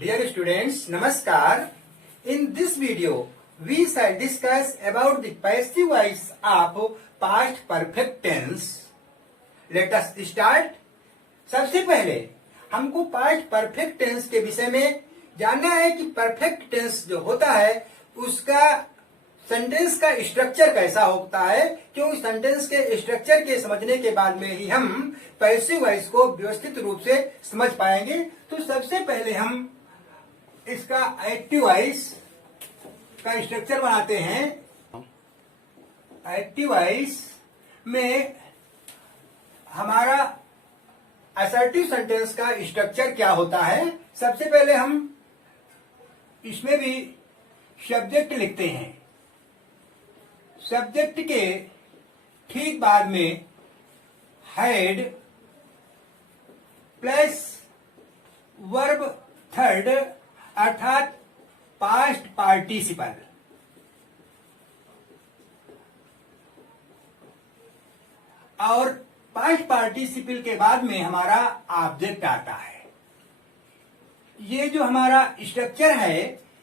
Dear students, Namaskar. In this video, we shall discuss about the passive voice of past perfect tense. Let us start. सबसे पहले हमको past perfect tense के विषय में जानना है कि परफेक्ट टेंस जो होता है उसका सेंटेंस का स्ट्रक्चर कैसा होता है, क्योंकि सेंटेंस के स्ट्रक्चर के समझने के बाद में ही हम पैसिव वॉइस को व्यवस्थित रूप से समझ पाएंगे। तो सबसे पहले हम इसका एक्टिव वॉइस का स्ट्रक्चर बनाते हैं। एक्टिव वॉइस में हमारा असर्टिव सेंटेंस का स्ट्रक्चर क्या होता है। सबसे पहले हम इसमें भी सब्जेक्ट लिखते हैं। सब्जेक्ट के ठीक बाद में हैड प्लस वर्ब थर्ड अर्थात पास्ट पार्टिसिपल, और पास्ट पार्टिसिपल के बाद में हमारा ऑब्जेक्ट आता है। ये जो हमारा स्ट्रक्चर है,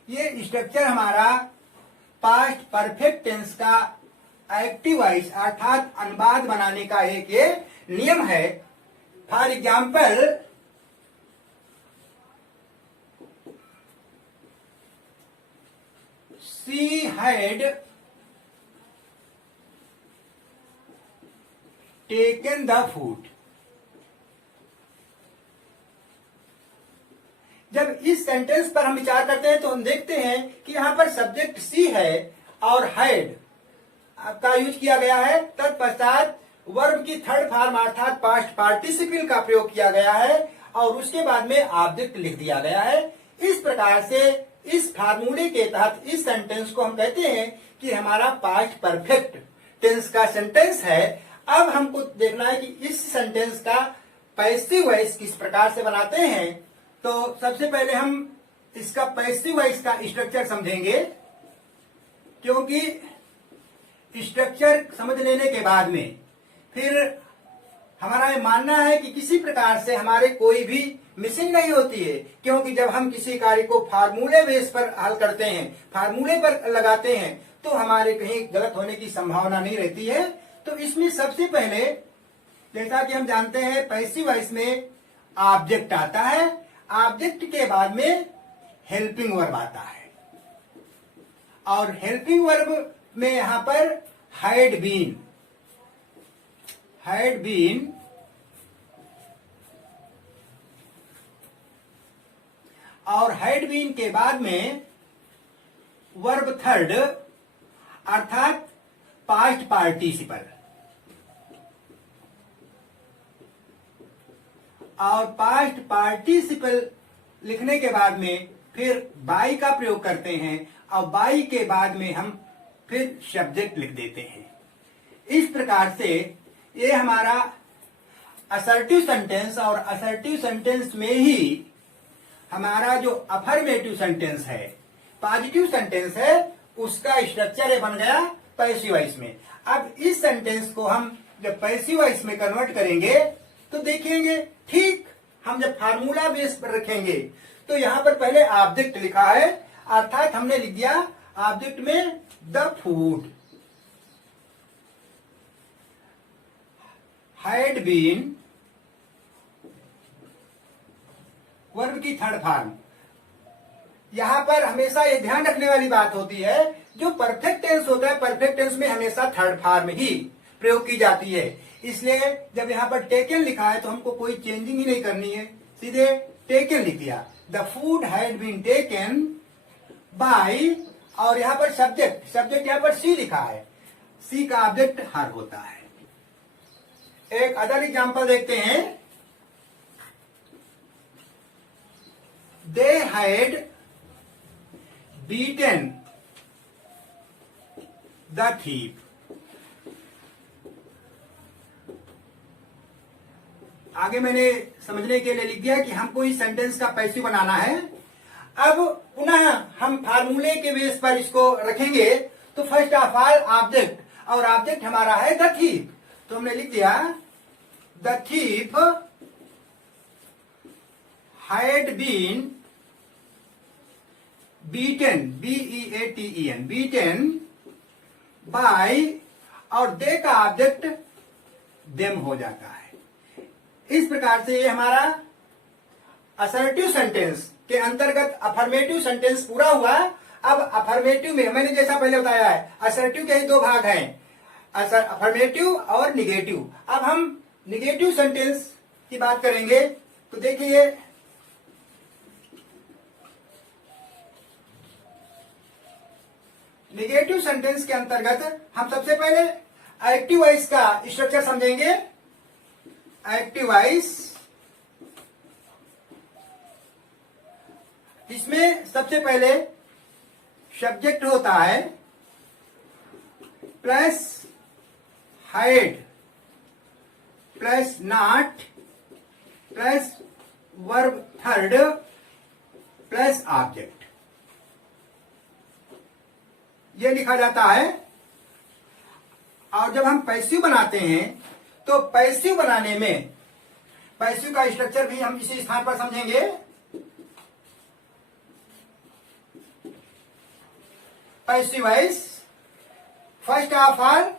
ये स्ट्रक्चर हमारा पास्ट परफेक्ट टेंस का एक्टिव वॉइस अर्थात अनुवाद बनाने का एक ये नियम है। For example, she had taken the food. जब इस सेंटेंस पर हम विचार करते हैं तो हम देखते हैं कि यहां पर सब्जेक्ट सी है और हैड का यूज किया गया है। तत्पश्चात वर्ब की थर्ड फॉर्म अर्थात पास्ट पार्टिसिपल का प्रयोग किया गया है और उसके बाद में ऑब्जेक्ट लिख दिया गया है। इस प्रकार से इस फार्मूले के तहत इस सेंटेंस को हम कहते हैं कि हमारा पास्ट परफेक्ट टेंस का सेंटेंस है। अब हमको देखना है कि इस सेंटेंस का पैसिव वॉइस किस प्रकार से बनाते हैं। तो सबसे पहले हम इसका पैसिव वॉइस का स्ट्रक्चर समझेंगे, क्योंकि स्ट्रक्चर समझ लेने के बाद में फिर हमारा ये मानना है कि किसी प्रकार से हमारे कोई भी मिसिंग नहीं होती है, क्योंकि जब हम किसी कार्य को फार्मूले बेस पर हल करते हैं, फार्मूले पर लगाते हैं, तो हमारे कहीं गलत होने की संभावना नहीं रहती है। तो इसमें सबसे पहले जैसा कि हम जानते हैं पैसिव वॉइस में ऑब्जेक्ट आता है, ऑब्जेक्ट के बाद में हेल्पिंग वर्ब आता है, और हेल्पिंग वर्ब में यहां पर हैड बीन और हैड बीन के बाद में वर्ब थर्ड अर्थात पास्ट पार्टिसिपल, और पास्ट पार्टिसिपल लिखने के बाद में फिर बाई का प्रयोग करते हैं और बाई के बाद में हम फिर सब्जेक्ट लिख देते हैं। इस प्रकार से ये हमारा असर्टिव सेंटेंस, और असर्टिव सेंटेंस में ही हमारा जो अफर्मेटिव सेंटेंस है, पॉजिटिव सेंटेंस है, उसका स्ट्रक्चर बन गया पैसिव वॉइस में। अब इस सेंटेंस को हम जब पैसिव वॉइस में कन्वर्ट करेंगे तो देखेंगे, ठीक हम जब फार्मूला बेस पर रखेंगे तो यहां पर पहले ऑब्जेक्ट लिखा है, अर्थात हमने लिख दिया ऑब्जेक्ट में the food, had been verb की थर्ड फॉर्म। यहां पर हमेशा ये ध्यान रखने वाली बात होती है, जो परफेक्ट टेंस होता है, परफेक्ट टेंस में हमेशा थर्ड फॉर्म ही प्रयोग की जाती है। इसलिए जब यहाँ पर टेकन लिखा है तो हमको कोई चेंजिंग ही नहीं करनी है, सीधे टेकन लिख दिया। The food had been taken by, और यहाँ पर सब्जेक्ट यहाँ पर सी लिखा है, सी का ऑब्जेक्ट हर होता है। एक अदर एग्जांपल देखते हैं। They had beaten the thief. आगे मैंने समझने के लिए लिख दिया कि हमको इस सेंटेंस का पैसिव बनाना है। अब पुनः हम फार्मूले के बेस पर इसको रखेंगे। तो फर्स्ट ऑफ ऑल ऑब्जेक्ट, और ऑब्जेक्ट हमारा है द थीफ, तो हमने लिख दिया the thief had been beaten, BEATEN, beaten by, और दे का ऑब्जेक्ट देम हो जाता है। इस प्रकार से ये हमारा असर्टिव सेंटेंस के अंतर्गत अफर्मेटिव सेंटेंस पूरा हुआ। अब अफर्मेटिव में मैंने जैसा पहले बताया है, असर्टिव के ही दो भाग हैं, अफर्मेटिव और निगेटिव। अब हम निगेटिव सेंटेंस की बात करेंगे। तो देखिए, निगेटिव सेंटेंस के अंतर्गत हम सबसे पहले एक्टिव वॉइस का स्ट्रक्चर समझेंगे। एक्टिव वॉइस, इसमें सबसे पहले सब्जेक्ट होता है plus had plus not plus verb third plus object, ये लिखा जाता है। और जब हम पैसिव बनाते हैं तो पैसिव बनाने में पैसिव का स्ट्रक्चर भी हम इसी स्थान पर समझेंगे। Passive voice, first of all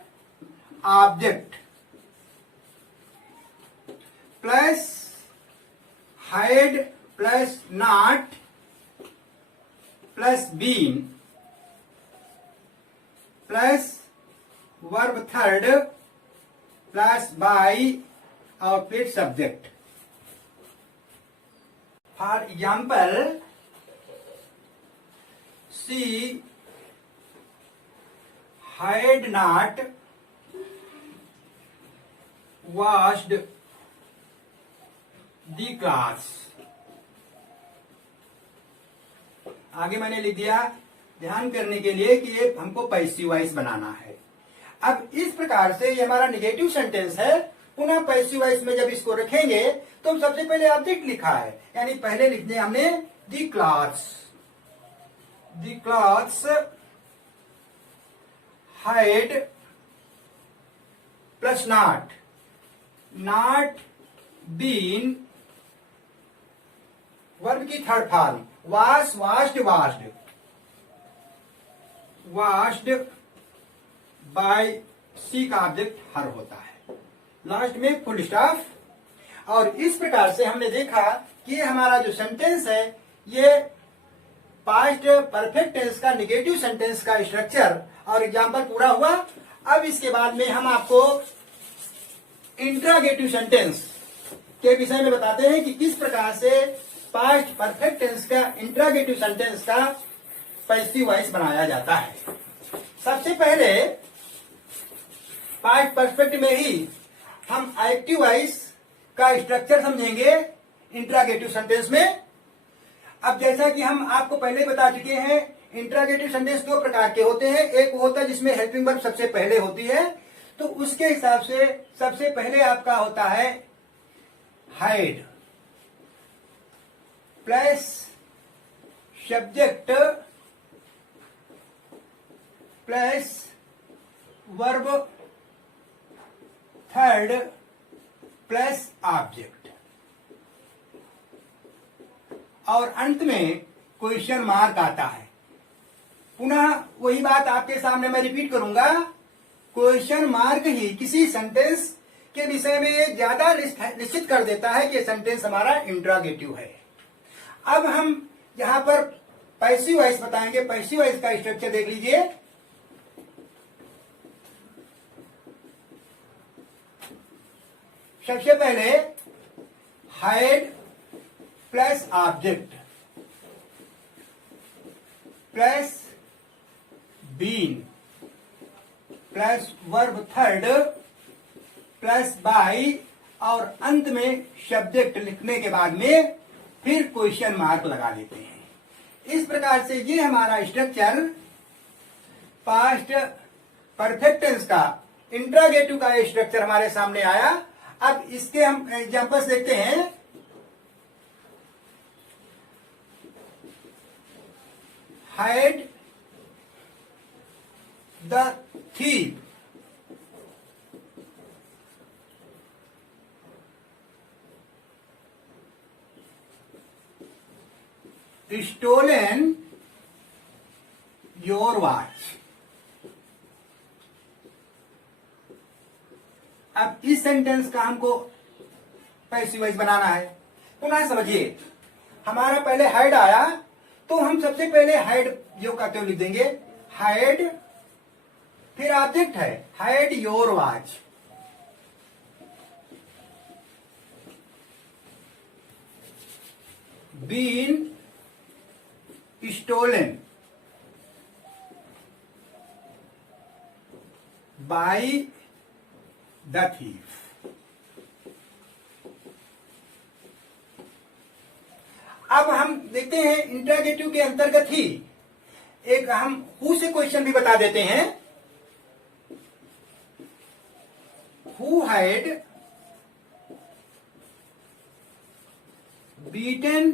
object plus had plus not plus been plus verb third plus by और फिर subject. For example, she had not washed the class। आगे मैंने लिख दिया ध्यान करने के लिए कि ये हमको पैसिव वॉइस बनाना है। अब इस प्रकार से ये हमारा निगेटिव सेंटेंस है। पुनः पैसिव वॉइस में जब इसको रखेंगे तो सबसे पहले ऑब्जेक्ट लिखा है, यानी पहले लिख दिया हमने the clothes, the clothes had plus not, not been, verb की third form wash, washed, washed, washed by, सी का ऑब्जेक्ट हर होता है, लास्ट में फुल स्टॉप। और इस प्रकार से हमने देखा कि हमारा जो सेंटेंस है ये पास्ट परफेक्ट टेंस का निगेटिव सेंटेंस का स्ट्रक्चर और एग्जाम्पल पूरा हुआ। अब इसके बाद में हम आपको इंट्रागेटिव सेंटेंस के विषय में बताते हैं कि किस प्रकार से पास्ट परफेक्ट टेंस का इंट्रागेटिव सेंटेंस का पैसिव वॉइस बनाया जाता है। सबसे पहले पास्ट परफेक्ट में ही हम एक्टिव वॉइस का स्ट्रक्चर समझेंगे इंट्रागेटिव सेंटेंस में। अब जैसा कि हम आपको पहले बता चुके हैं, इंट्रागेटिव सेंटेंस दो प्रकार के होते हैं। एक होता है जिसमें हेल्पिंग वर्ब सबसे पहले होती है, तो उसके हिसाब से सबसे पहले आपका होता है hide plus subject plus verb third plus object, और अंत में क्वेश्चन मार्क आता है। पुनः वही बात आपके सामने मैं रिपीट करूंगा, क्वेश्चन मार्क ही किसी सेंटेंस के विषय में ज्यादा निश्चित कर देता है कि सेंटेंस हमारा इंट्रागेटिव है। अब हम यहां पर पैसिव वॉइस बताएंगे। पैसिव वॉइस का स्ट्रक्चर देख लीजिए। सबसे पहले had plus object plus been plus verb third plus by, और अंत में सब्जेक्ट लिखने के बाद में फिर क्वेश्चन मार्क लगा देते हैं। इस प्रकार से ये हमारा स्ट्रक्चर पास्ट परफेक्ट टेंस का इंट्रागेटिव का स्ट्रक्चर हमारे सामने आया। अब इसके हम एग्जांपल्स देखते हैं। Had the thief, stolen your watch. अब इस सेंटेंस का हमको पैसिव वॉइस बनाना है। पुनः समझिए, हमारा पहले हाइड आया तो हम सबसे पहले हाइड जो कहते हुए लिख देंगे हाइड, फिर ऑब्जेक्ट है had your watch. Been stolen by the thief. अब हम देखते हैं इंटरोगेटिव के अंतर्गत ही एक हम हु से क्वेश्चन भी बता देते हैं। Who had beaten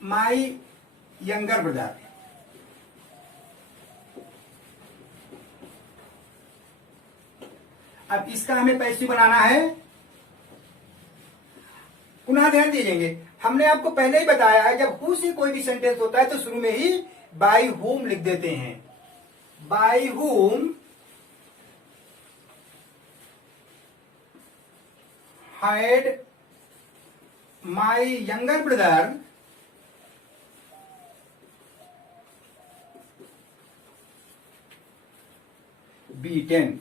my younger brother. अब इसका हमें पैसिव बनाना है। पुनः ध्यान दीजिएंगे, हमने आपको पहले ही बताया है जब हु से कोई भी सेंटेंस होता है तो शुरू में ही बाय हुम लिख देते हैं। Bye whom had my younger brother beaten.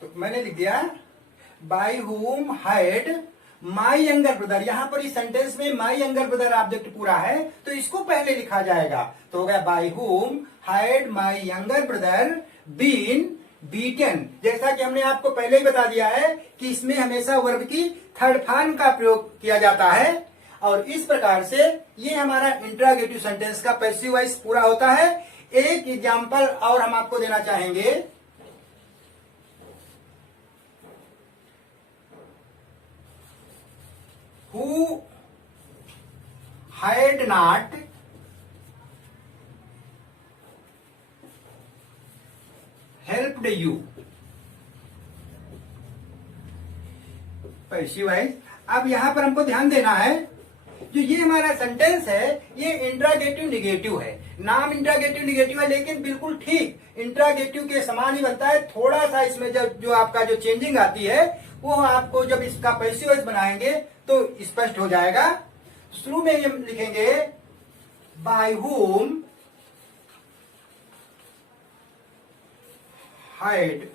तो मैंने लिख दिया bye whom had my younger brother. यहां पर इस सेंटेंस में माई यंगर ब्रदर ऑब्जेक्ट पूरा है तो इसको पहले लिखा जाएगा। तो हो गया by whom had my younger brother been beaten. जैसा कि हमने आपको पहले ही बता दिया है कि इसमें हमेशा वर्ब की थर्ड फॉर्म का प्रयोग किया जाता है और इस प्रकार से ये हमारा इंटरोगेटिव सेंटेंस का पैसिव वॉइस पूरा होता है। एक एग्जांपल और हम आपको देना चाहेंगे। Who had not helped you। Passive voice. अब यहां पर हमको ध्यान देना है, जो ये हमारा सेंटेंस है ये इंटरोगेटिव निगेटिव है। नाम इंटरोगेटिव निगेटिव है लेकिन बिल्कुल ठीक इंटरोगेटिव के समान ही बनता है। थोड़ा सा इसमें जो आपका जो चेंजिंग आती है वो आपको जब इसका पैसिव वॉइस बनाएंगे तो स्पष्ट हो जाएगा। शुरू में हम लिखेंगे by whom had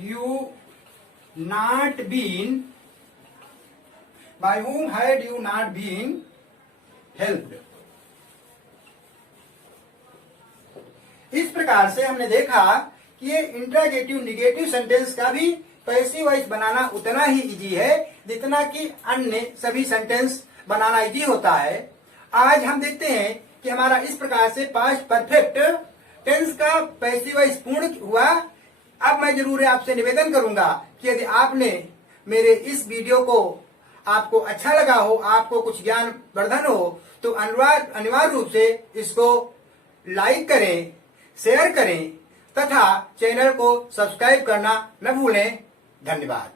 you not been, by whom had you not been helped. इस प्रकार से हमने देखा कि ये इंटरोगेटिव निगेटिव सेंटेंस का भी पैसिव वॉइस बनाना उतना ही इजी है जितना कि अन्य सभी सेंटेंस बनाना इजी होता है। आज हम देखते हैं कि हमारा इस प्रकार से पास्ट परफेक्ट टेंस का पैसिव वॉइस पूर्ण हुआ। अब मैं जरूर आपसे निवेदन करूंगा कि यदि आपने मेरे इस वीडियो को आपको अच्छा लगा हो, आपको कुछ ज्ञान वर्धन हो, तो अनिवार्य रूप से इसको लाइक करें, शेयर करें तथा चैनल को सब्सक्राइब करना न भूलें। धन्यवाद।